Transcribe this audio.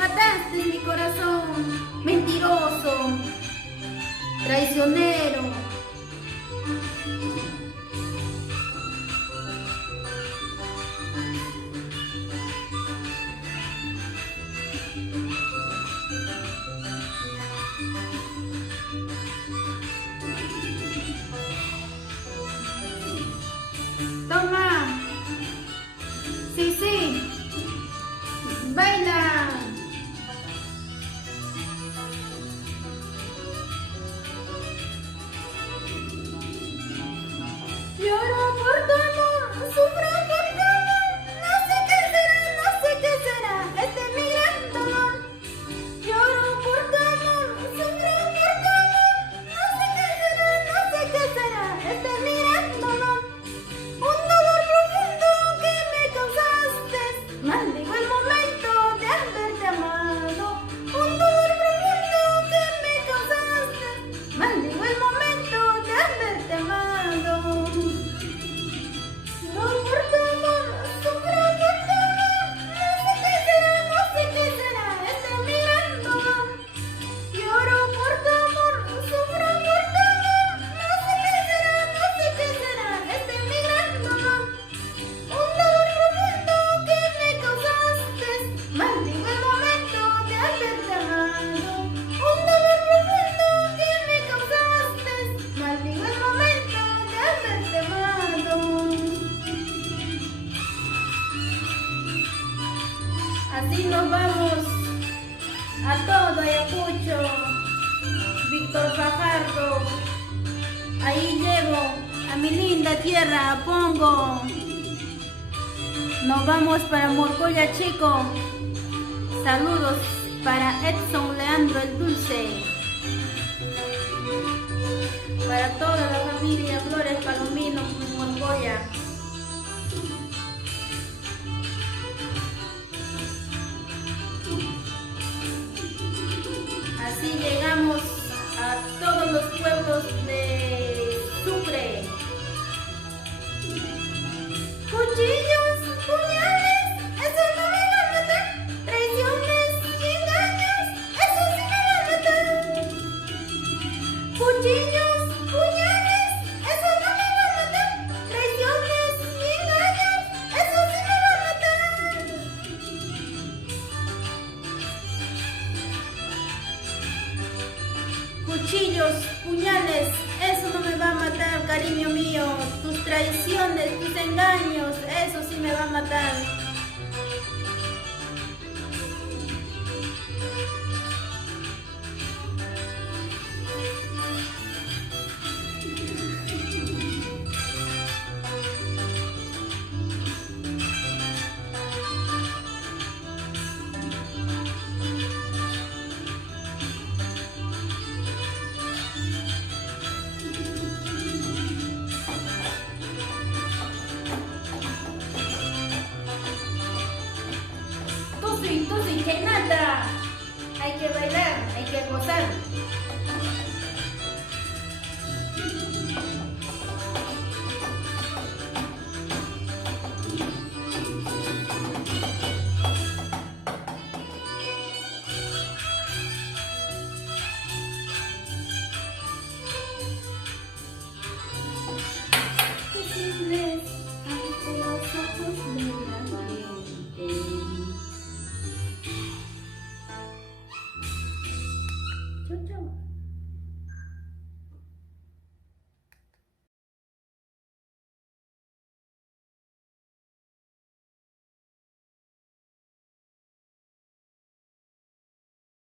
Mataste mi corazón, mentiroso, traicionero. Toma. Sí, sí. Baila. Lloro por tu amor, sufro por tu amor. No sé qué será, no sé qué será. Este es mi gran dolor. Lloro por tu amor, sufro por tu amor. No sé qué será, no sé qué será. Este es mi gran dolor. Un dolor profundo que me causaste. Maldigo el momento de haberte amado. Un dolor profundo que me causaste. Maldigo el momento de haberte amado. Lloro por tu amor, sufro por tu amor. No sé qué será, no sé qué será. Este es mi gran dolor. Lloro por tu amor, sufro por tu amor. No sé qué será, no sé qué será. Este es mi gran dolor. Un dolor profundo que me causaste. Maldigo el momento de haberte amado. Un dolor profundo que me causaste. Maldigo el momento de haberte amado. Así nos vamos a todo Ayacucho, Víctor Fajardo. Ahí llevo a mi linda tierra, a Pongo. Nos vamos para Morcoya Chico. Saludos para Edson Leandro el Dulce. Para toda la familia Flores Palomino, Morcoya. Así llegamos a todos los pueblos de Sucre. Cuchillos, puñales, eso no me va a matar. Traiciones y engaños, eso sí me va a matar. Cuchillos, puñales, eso no me va a matar. Traiciones y engaños, eso sí me va a matar. Cuchillos, puñales, eso no me va a matar, cariño mío. Tus traiciones, tus engaños, eso sí me va a matar.